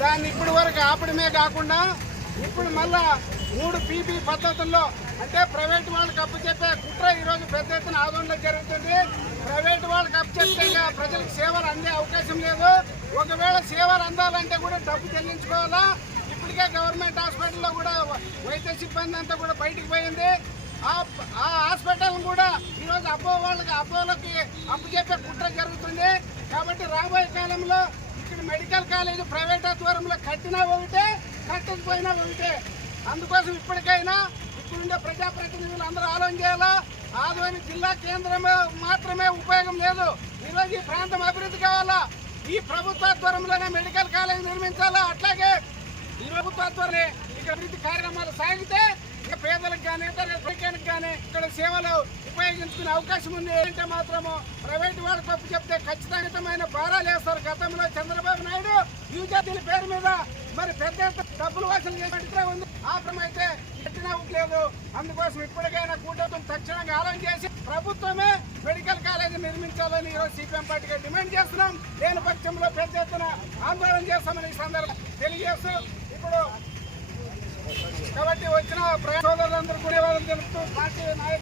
దాన్ని ఇప్పటి వరకు ఆపడమే కాకుండా ఇప్పుడు మళ్ళా మూడు పీపీ పద్ధతుల్లో అంటే ప్రైవేట్ వాళ్ళకి అప్పు చెప్పే కుట్ర ఈరోజు పెద్ద ఎత్తున ఆందోళన జరుగుతుంది. ప్రైవేట్ వాళ్ళకి అప్పు చెప్తే ప్రజలకు సేవలు అందే అవకాశం లేదు. ఒకవేళ సేవలు అందాలంటే కూడా డబ్బు చెల్లించుకోవాలా? ఇప్పటికే గవర్నమెంట్ హాస్పిటల్లో కూడా వైద్య సిబ్బంది అంతా కూడా బయటికి పోయింది. ఆ ఆ హాస్పిటల్ కూడా ఈరోజు అబ్బో వాళ్ళకి అబ్బోలకి అప్పు చెప్పే కుట్ర జరుగుతుంది. కాబట్టి రాబోయే కాలంలో మెడికల్ కాలేజ్ ప్రైవేట్ ఆధ్వర్యంలో కట్టినా ఒకటే కట్టకపోయినా ఒకటే. అందుకోసం ఇప్పటికైనా ఇప్పుడుండే ప్రజాప్రతినిధులు అందరూ ఆలోచన చేయాలా? ఆదోని జిల్లా కేంద్రమే మాత్రమే ఉపయోగం లేదు. ఈరోజు ఈ ప్రాంతం అభివృద్ధి కావాలా? ఈ ప్రభుత్వాధ్వర్యంలోనే మెడికల్ కాలేజ్ నిర్మించాలా? అట్లాగే ఈ ప్రభుత్వ ఇక అభివృద్ధి కార్యక్రమాలు సాగితే ఇక పేదలకు కానీ ఇతర ప్రజలకు కానీ ఇక్కడ సేవలు ఉపయోగించుకునే అవకాశం ఉంది. ఏంటంటే మాత్రము ప్రైవేట్ వాళ్ళు తప్పు చెప్తే ఖచ్చితమైన భారాలు వేస్తారు. గతంలో చంద్రబాబు నాయుడు యువజాతీల పేరు మీద మరి పెద్ద ఎత్తున డబ్బులు వసూలు చేసినట్టుగా ఉంది. ఆపమైతే ఎట్టినా లేదు అందుకోసం ఇప్పటికైనా కూటమి తక్షణంగా ఆలోచన చేసి ప్రభుత్వమే మెడికల్ కాలేజీ నిర్మించాలని ఈరోజు సిపిఎం పార్టీగా డిమాండ్ చేస్తున్నాం. లేని పక్షంలో పెద్ద ఎత్తున ఆందోళన చేస్తామని ఈ సందర్భంగా తెలియజేస్తూ ఇప్పుడు కాబట్టి వచ్చిన ప్రజా కూడా వాళ్ళని తెలుపుతూ పార్టీ నాయకులు